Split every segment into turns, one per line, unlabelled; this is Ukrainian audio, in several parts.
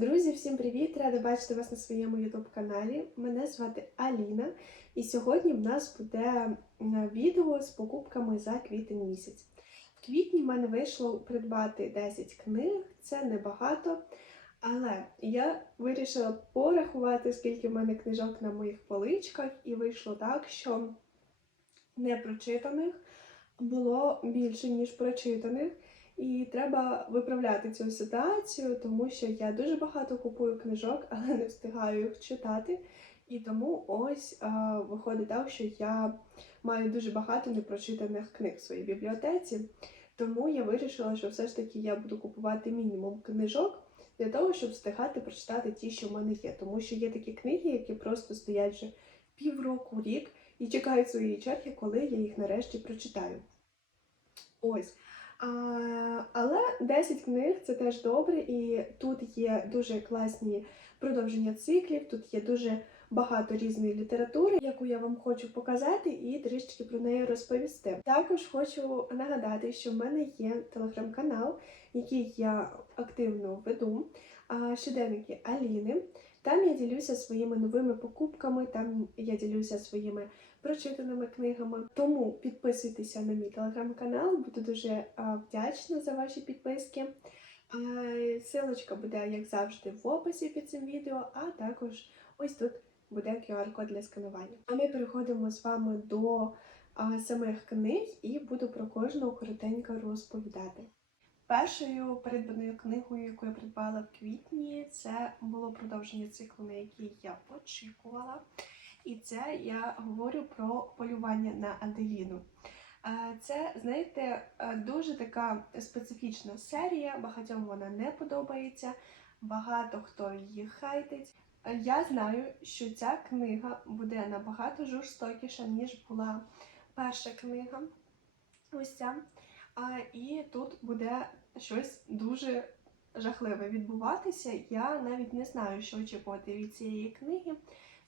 Друзі, всім привіт! Рада бачити вас на своєму youtube каналі. Мене звати Аліна, і сьогодні в нас буде відео з покупками за квітень місяць. В квітні в мене вийшло придбати 10 книг, це небагато, але я вирішила порахувати, скільки в мене книжок на моїх поличках, і вийшло так, що непрочитаних було більше, ніж прочитаних. І треба виправляти цю ситуацію, тому що я дуже багато купую книжок, але не встигаю їх читати. І тому ось а, виходить так, що я маю дуже багато непрочитаних книг в своїй бібліотеці. Тому я вирішила, що все ж таки я буду купувати мінімум книжок для того, щоб встигати прочитати ті, що в мене є. Тому що є такі книги, які просто стоять вже півроку, рік і чекають своєї черги, коли я їх нарешті прочитаю. Ось. Але 10 книг це теж добре, і тут є дуже класні продовження циклів, тут є дуже багато різної літератури, яку я вам хочу показати і трішки про неї розповісти. Також хочу нагадати, що в мене є телеграм-канал, який я активно веду, щоденники Аліни. Там я ділюся своїми новими покупками, там я ділюся своїми прочитаними книгами. Тому підписуйтеся на мій телеграм-канал, буду дуже вдячна за ваші підписки. Силочка буде, як завжди, в описі під цим відео, а також ось тут буде QR-код для сканування. А ми переходимо з вами до самих книг і буду про кожну коротенько розповідати. Першою передбаною книгою, яку я придбала в квітні, це було продовження циклу, на який я очікувала. І це я говорю про полювання на Аделіну. Е, Це, знаєте, е, дуже така специфічна серія. Багатьом вона не подобається, багато хто її хайтить. Е, Я знаю, що ця книга буде набагато жорстокіша, ніж була перша книга. Ось ця. І тут буде щось дуже жахливе відбуватися. Я навіть не знаю, що очікувати від цієї книги,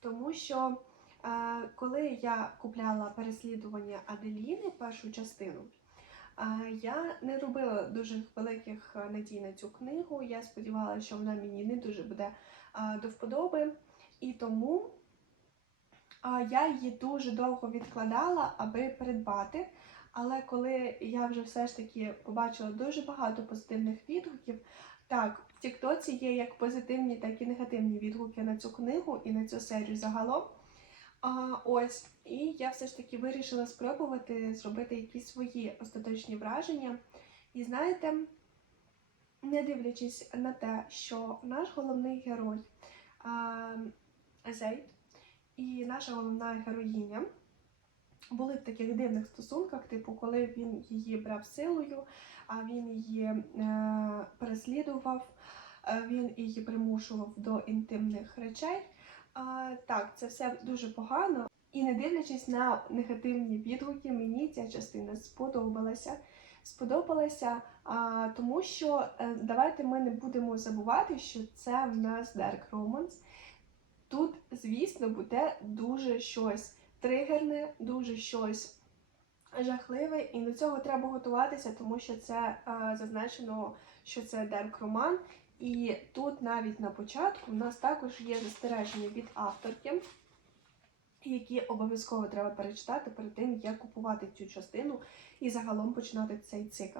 тому що е, коли я купляла переслідування Аделіни, першу частину, е, я не робила дуже великих е, надій на цю книгу. Я сподівалася, що вона мені не дуже буде до вподоби. І тому я її дуже довго відкладала, аби придбати. Але коли я вже все ж таки побачила дуже багато позитивних відгуків, так, Тіктоці є як позитивні, так і негативні відгуки на цю книгу і на цю серію загалом. А, ось, і я все ж таки вирішила спробувати зробити якісь свої остаточні враження. І знаєте, не дивлячись на те, що наш головний герой а, Зейд і наша головна героїня були в таких дивних стосунках, типу, коли він її брав силою, а він її е, переслідував, е, він її примушував до інтимних речей. А, так, це все дуже погано. І не дивлячись на негативні відгуки, мені ця частина сподобалася. Сподобалася, а, тому що е, давайте ми не будемо забувати, що це в нас Dark Romance. Тут, звісно, буде дуже щось тригерне, дуже щось жахливе, і до цього треба готуватися, тому що це а, зазначено, що це Dark Роман. І тут навіть на початку в нас також є застереження від авторки, які обов'язково треба перечитати перед тим, як купувати цю частину і загалом починати цей цикл.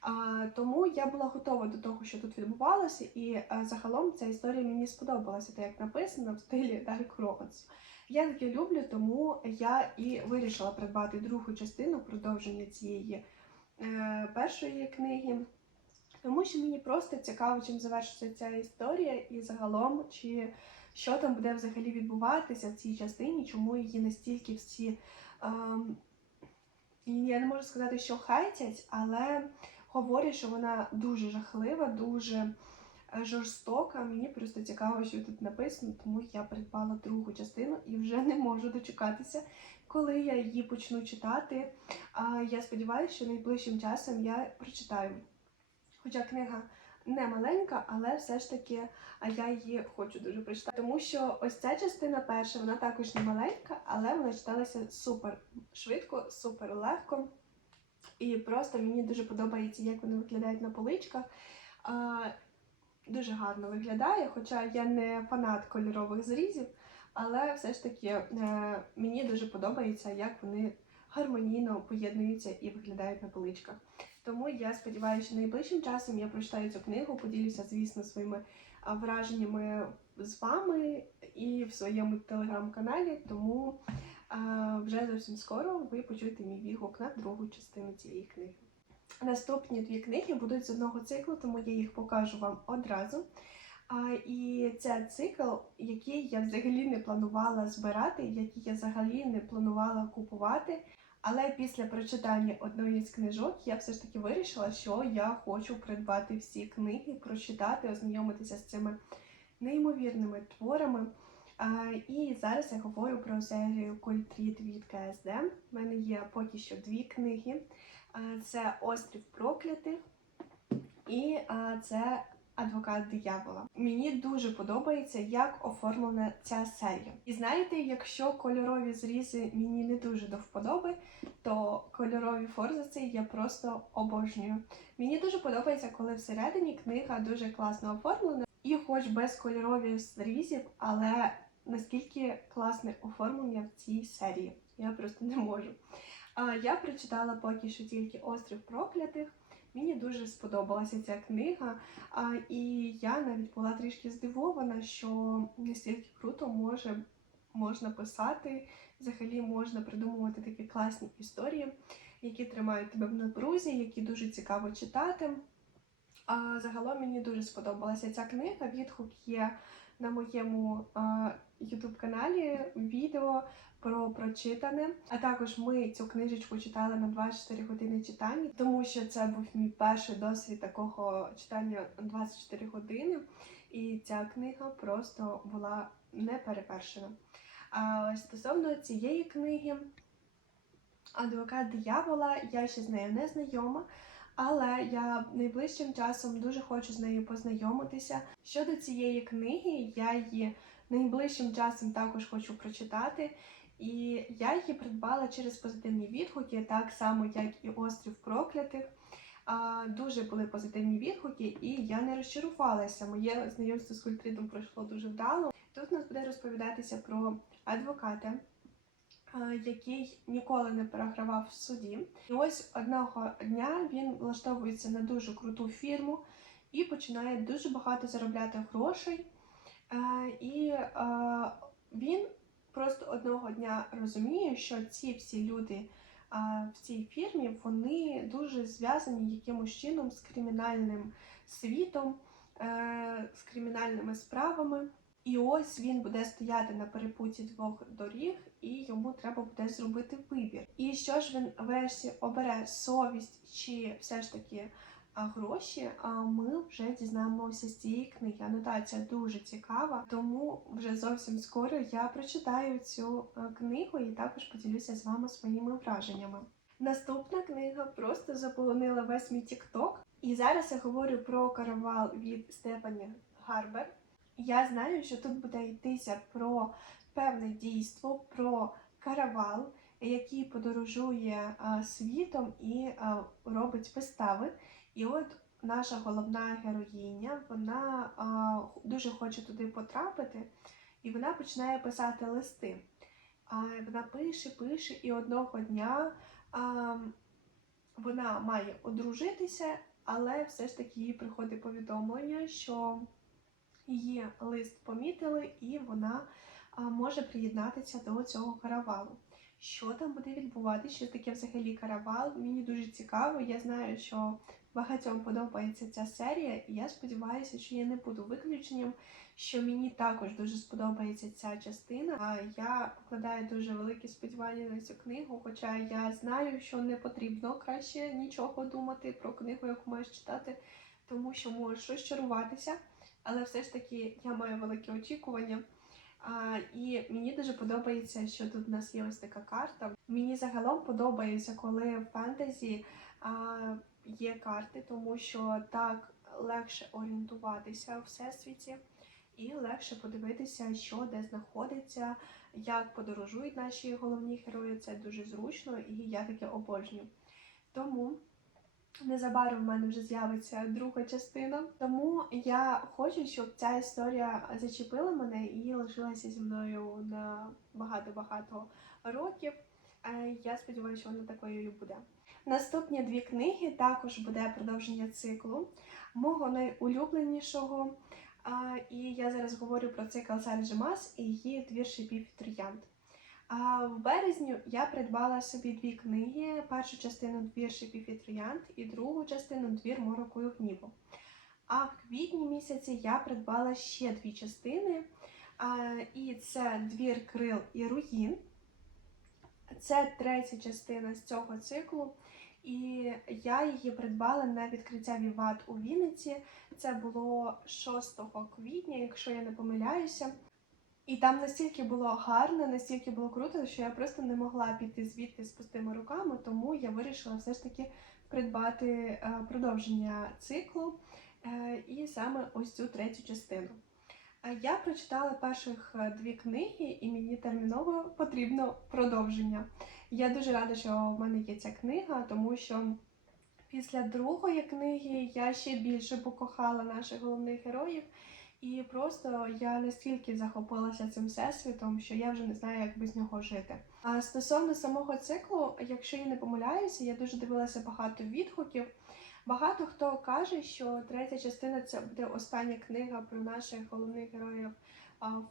А, тому я була готова до того, що тут відбувалося, і а, загалом ця історія мені сподобалася, так як написано в стилі Dark Romance. Я таке люблю, тому я і вирішила придбати другу частину продовження цієї е, першої книги. Тому що мені просто цікаво, чим завершиться ця історія, і загалом, чи що там буде взагалі відбуватися в цій частині, чому її настільки всі. Ем, я не можу сказати, що хайтять, але говорять, що вона дуже жахлива, дуже е, жорстока. Мені просто цікаво, що тут написано, тому я придбала другу частину і вже не можу дочекатися, коли я її почну читати. Я сподіваюся, що найближчим часом я прочитаю. Хоча книга не маленька, але все ж таки я її хочу дуже прочитати. Тому що ось ця частина перша, вона також не маленька, але вона читалася супер швидко, супер легко. І просто мені дуже подобається, як вони виглядають на поличках. Дуже гарно виглядає, хоча я не фанат кольорових зрізів, але все ж таки е, мені дуже подобається, як вони гармонійно поєднуються і виглядають на поличках. Тому я сподіваюся, що найближчим часом я прочитаю цю книгу, поділюся, звісно, своїми враженнями з вами і в своєму телеграм-каналі. Тому вже зовсім скоро ви почуєте мій відгук на другу частину цієї книги. Наступні дві книги будуть з одного циклу, тому я їх покажу вам одразу. А, і це цикл, який я взагалі не планувала збирати, який я взагалі не планувала купувати. Але після прочитання одної з книжок я все ж таки вирішила, що я хочу придбати всі книги, прочитати, ознайомитися з цими неймовірними творами. А, і зараз я говорю про серію Кольтріт від КСД. У мене є поки що дві книги. Це Острів проклятих і це Адвокат диявола. Мені дуже подобається, як оформлена ця серія. І знаєте, якщо кольорові зрізи мені не дуже до вподоби, то кольорові форзаці я просто обожнюю. Мені дуже подобається, коли всередині книга дуже класно оформлена, і хоч без кольорових зрізів, але наскільки класне оформлення в цій серії. Я просто не можу. А я прочитала поки що тільки Острів проклятих. Мені дуже сподобалася ця книга, і я навіть була трішки здивована, що настільки круто може можна писати, взагалі можна придумувати такі класні історії, які тримають тебе в напрузі, які дуже цікаво читати. А загалом мені дуже сподобалася ця книга. Відгук є на моєму youtube каналі відео про прочитане. А також ми цю книжечку читали на 24 години читання, тому що це був мій перший досвід такого читання 24 години, і ця книга просто була неперевершена. А стосовно цієї книги, Адвокат диявола, я ще з нею не знайома. Але я найближчим часом дуже хочу з нею познайомитися. Щодо цієї книги, я її найближчим часом також хочу прочитати. І я її придбала через позитивні відгуки, так само, як і Острів Проклятих. Дуже були позитивні відгуки, і я не розчарувалася. Моє знайомство з культридом пройшло дуже вдало. Тут нас буде розповідатися про адвоката, який ніколи не перегравав в суді. І ось одного дня він влаштовується на дуже круту фірму і починає дуже багато заробляти грошей. І він просто одного дня розуміє, що ці всі люди а, в цій фірмі вони дуже зв'язані якимось чином з кримінальним світом, е, з кримінальними справами. І ось він буде стояти на перепуті двох доріг, і йому треба буде зробити вибір. І що ж він врешті обере совість чи все ж таки гроші, а ми вже дізнаємося з цієї книги. Анотація дуже цікава, тому вже зовсім скоро я прочитаю цю е, книгу і також поділюся з вами своїми враженнями. Наступна книга просто заполонила весь мій тікток. І зараз я говорю про каравал від Стефані Гарбер. Я знаю, що тут буде йтися про певне дійство, про каравал, який подорожує світом і робить вистави. І от наша головна героїня, вона а, дуже хоче туди потрапити, і вона починає писати листи. А, Вона пише, пише, і одного дня а, вона має одружитися, але все ж таки їй приходить повідомлення, що її лист помітили, і вона а, може приєднатися до цього каравалу. Що там буде відбуватися, що таке взагалі каравал? Мені дуже цікаво. Я знаю, що багатьом подобається ця серія, і я сподіваюся, що я не буду виключенням, що мені також дуже сподобається ця частина. Я покладаю дуже великі сподівання на цю книгу, хоча я знаю, що не потрібно краще нічого думати про книгу, яку маєш читати, тому що можеш розчаруватися. Але все ж таки я маю великі очікування. А, І мені дуже подобається, що тут у нас є ось така карта. Мені загалом подобається, коли в фентезі а, є карти, тому що так легше орієнтуватися у всесвіті і легше подивитися, що де знаходиться, як подорожують наші головні герої. Це дуже зручно і я таке обожнюю. Тому Незабаром в мене вже з'явиться друга частина. Тому я хочу, щоб ця історія зачепила мене і лишилася зі мною на багато-багато років. Е, Я сподіваюся, що вона такою і буде. Наступні дві книги також буде продовження циклу мого найулюбленішого. І я зараз говорю про цикл Сарджі Мас і її твір Шипів Троянд. А в березні я придбала собі дві книги: першу частину двір Шипів і другу частину двір Мороку і гніву. А в квітні місяці я придбала ще дві частини. І це двір Крил і Руїн. Це третя частина з цього циклу. І я її придбала на відкриття Віват у Вінниці. Це було 6 квітня, якщо я не помиляюся. І там настільки було гарно, настільки було круто, що я просто не могла піти звідти з пустими руками, тому я вирішила все ж таки придбати е, продовження циклу е, і саме ось цю третю частину. Е, Я прочитала перших дві книги, і мені терміново потрібно продовження. Я дуже рада, що в мене є ця книга, тому що після другої книги я ще більше покохала наших головних героїв. І просто я настільки захопилася цим всесвітом, що я вже не знаю, як без нього жити. А стосовно самого циклу, якщо я не помиляюся, я дуже дивилася багато відгуків. Багато хто каже, що третя частина це буде остання книга про наших головних героїв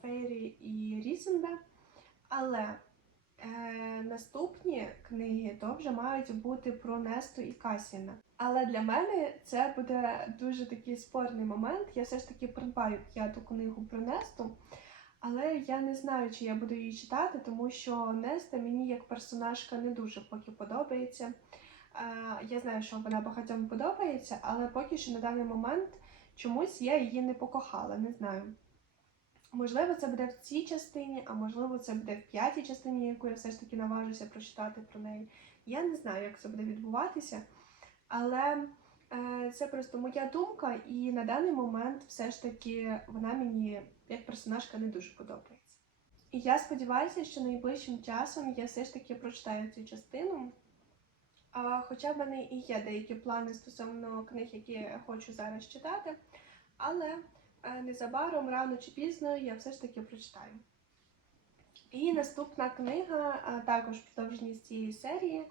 Фейрі і Різенда. Але наступні книги то вже мають бути про Несту і Касіна. Але для мене це буде дуже такий спорний момент. Я все ж таки придбаю п'яту книгу про Несту, але я не знаю, чи я буду її читати, тому що Неста мені як персонажка не дуже поки подобається. Е, Я знаю, що вона багатьом подобається, але поки що на даний момент чомусь я її не покохала, не знаю. Можливо, це буде в цій частині, а можливо, це буде в п'ятій частині, яку я все ж таки наважуся прочитати про неї. Я не знаю, як це буде відбуватися, але е, це просто моя думка, і на даний момент все ж таки вона мені як персонажка не дуже подобається. І я сподіваюся, що найближчим часом я все ж таки прочитаю цю частину. А, Хоча в мене і є деякі плани стосовно книг, які я хочу зараз читати, але незабаром, рано чи пізно, я все ж таки прочитаю. І наступна книга, також продовження цієї серії,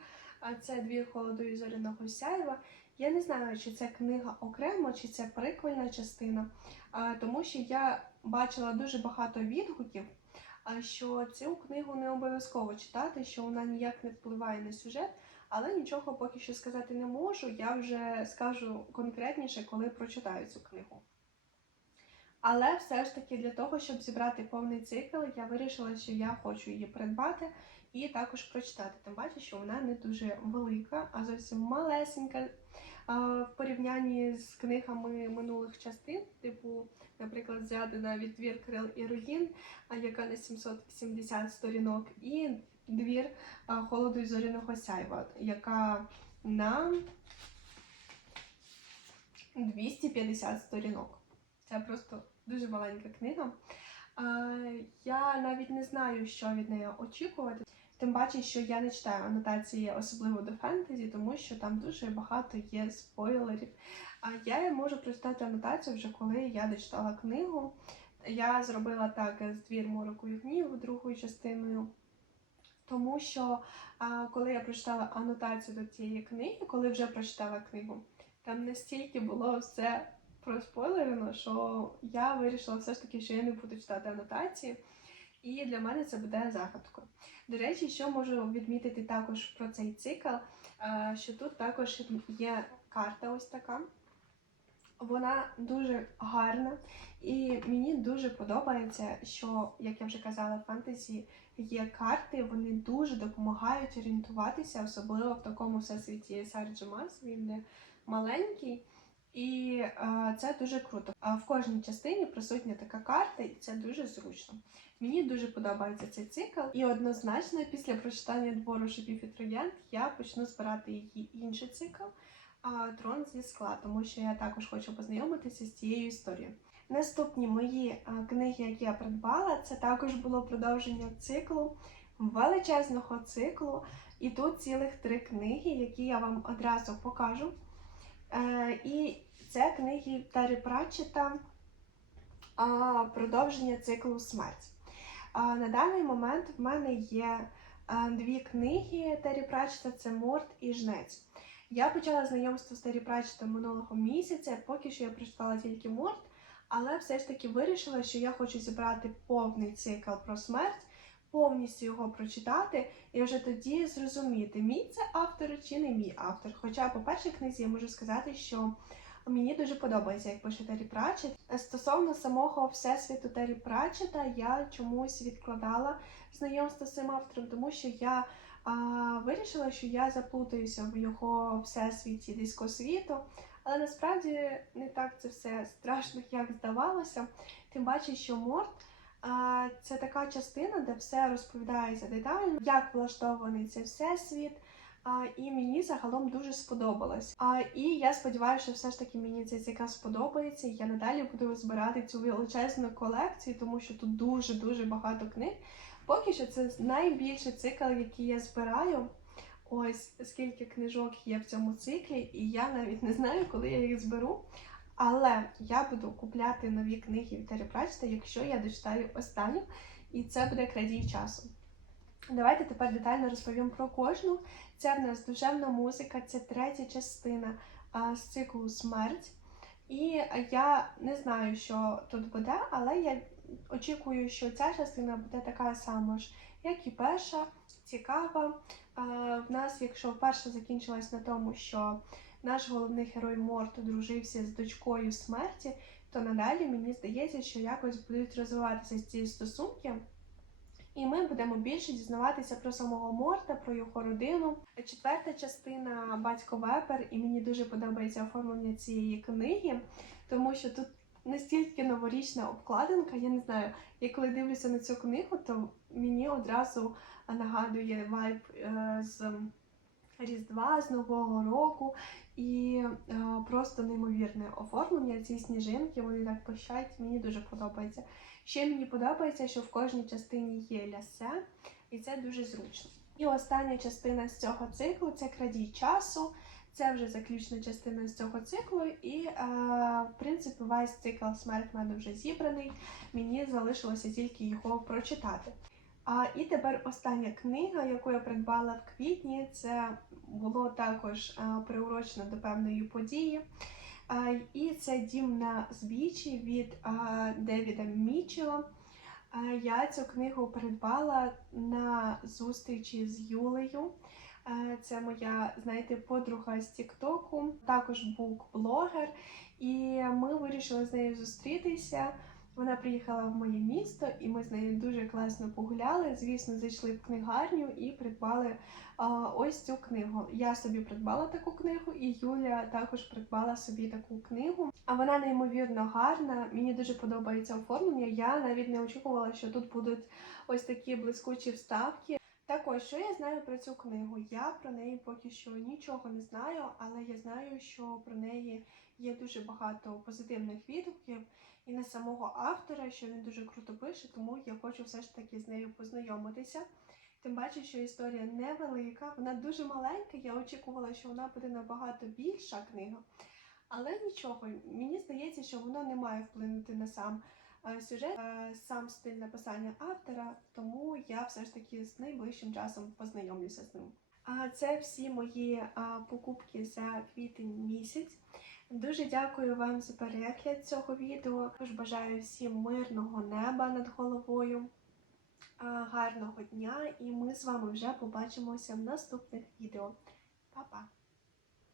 це Двір холоду зоряного сяєва. Я не знаю, чи це книга окремо, чи це приквельна частина, тому що я бачила дуже багато відгуків, що цю книгу не обов'язково читати, що вона ніяк не впливає на сюжет. Але нічого поки що сказати не можу. Я вже скажу конкретніше, коли прочитаю цю книгу. Але все ж таки для того, щоб зібрати повний цикл, я вирішила, що я хочу її придбати і також прочитати. Тим паче, що вона не дуже велика, а зовсім малесенька в порівнянні з книгами минулих частин, типу, наприклад, взяти навіть двір Крил і Руїн, яка на 780 сторінок, і двір холоду і зоряного сяйва, яка на 250 сторінок. Це просто дуже маленька книга. Я навіть не знаю, що від неї очікувати. Тим паче, що я не читаю анотації, особливо до фентезі, тому що там дуже багато є спойлерів. А я можу прочитати анотацію вже коли я дочитала книгу. Я зробила так з двір мороку і гнів другою частиною. Тому що а, коли я прочитала анотацію до цієї книги, коли вже прочитала книгу, там настільки було все проспойлерено, що я вирішила все ж таки, що я не буду читати анотації. І для мене це буде загадкою. До речі, що можу відмітити також про цей цикл, що тут також є карта ось така. Вона дуже гарна, і мені дуже подобається, що, як я вже казала, в фентезі є карти, вони дуже допомагають орієнтуватися, особливо в такому всесвіті Сарджі Мас. Він не маленький, і е, це дуже круто. А в кожній частині присутня така карта, і це дуже зручно. Мені дуже подобається цей цикл, і однозначно після прочитання двору шипів і троянд я почну збирати її інший цикл. Трон зі скла, тому що я також хочу познайомитися з цією історією. Наступні мої а, книги, які я придбала, це також було продовження циклу, величезного циклу. І тут цілих три книги, які я вам одразу покажу. Е, і це книги Террі Пратчета продовження циклу Смерть. На даний момент в мене є дві книги Террі Пратчета це Морт і Жнець. Я почала знайомство з Террі Пратчетом минулого місяця, поки що я прочитала тільки Морт, але все ж таки вирішила, що я хочу зібрати повний цикл про смерть, повністю його прочитати і вже тоді зрозуміти, мій це автор чи не мій автор. Хоча по першій книзі я можу сказати, що мені дуже подобається, як пише Террі Пратчет. Стосовно самого всесвіту Террі Пратчета, я чомусь відкладала знайомство з цим автором, тому що я а, вирішила, що я заплутаюся в його всесвіті дискосвіту. Але насправді не так це все страшно, як здавалося. Тим паче, що Морт це така частина, де все розповідається детально, як влаштований цей всесвіт. А, і мені загалом дуже сподобалось. А, і я сподіваюся, що все ж таки мені цей цикл сподобається. Я надалі буду збирати цю величезну колекцію, тому що тут дуже дуже багато книг. Поки що це найбільший цикл, який я збираю. Ось скільки книжок є в цьому циклі, і я навіть не знаю, коли я їх зберу. Але я буду купляти нові книги від Террі Пратчета, якщо я дочитаю останню, і це буде крадій часу. Давайте тепер детально розповім про кожну. Це в нас душевна музика, це третя частина а, з циклу Смерть. І я не знаю, що тут буде, але я очікую, що ця частина буде така сама ж, як і перша, цікава. А, в нас, якщо перша закінчилась на тому, що наш головний герой Морт одружився з дочкою смерті, то надалі мені здається, що якось будуть розвиватися ці стосунки. І ми будемо більше дізнаватися про самого Морта, про його родину. Четверта частина Батько Вепер, і мені дуже подобається оформлення цієї книги, тому що тут настільки новорічна обкладинка. Я не знаю, я коли дивлюся на цю книгу, то мені одразу нагадує вайб е, з Різдва, з Нового року. І е, просто неймовірне оформлення. Ці сніжинки, вони так пищать, мені дуже подобається. Ще мені подобається, що в кожній частині є лясе, і це дуже зручно. І остання частина з цього циклу це крадій часу. Це вже заключна частина з цього циклу, і е, в принципі весь цикл смерть в мене вже зібраний. Мені залишилося тільки його прочитати. А і тепер остання книга, яку я придбала в квітні, це було також е, приурочено до певної події. І це дім на збічі від е, Девіда Мічела. Я цю книгу придбала на зустрічі з Юлею. Е, Це моя, знаєте, подруга з Тіктоку, також бук-блогер. І ми вирішили з нею зустрітися. Вона приїхала в моє місто, і ми з нею дуже класно погуляли. Звісно, зайшли в книгарню і придбали а, ось цю книгу. Я собі придбала таку книгу, і Юля також придбала собі таку книгу. А вона неймовірно гарна. Мені дуже подобається оформлення. Я навіть не очікувала, що тут будуть ось такі блискучі вставки. Також, що я знаю про цю книгу? Я про неї поки що нічого не знаю, але я знаю, що про неї є дуже багато позитивних відгуків і на самого автора, що він дуже круто пише, тому я хочу все ж таки з нею познайомитися. Тим паче, що історія невелика, вона дуже маленька. Я очікувала, що вона буде набагато більша книга. Але нічого, мені здається, що воно не має вплинути на сам е, сюжет, е, сам стиль написання автора, тому я все ж таки з найближчим часом познайомлюся з ним. А це всі мої покупки за квітень місяць. Дуже дякую вам за перегляд цього відео. Тож бажаю всім мирного неба над головою, гарного дня, і ми з вами вже побачимося в наступних відео. Па-па!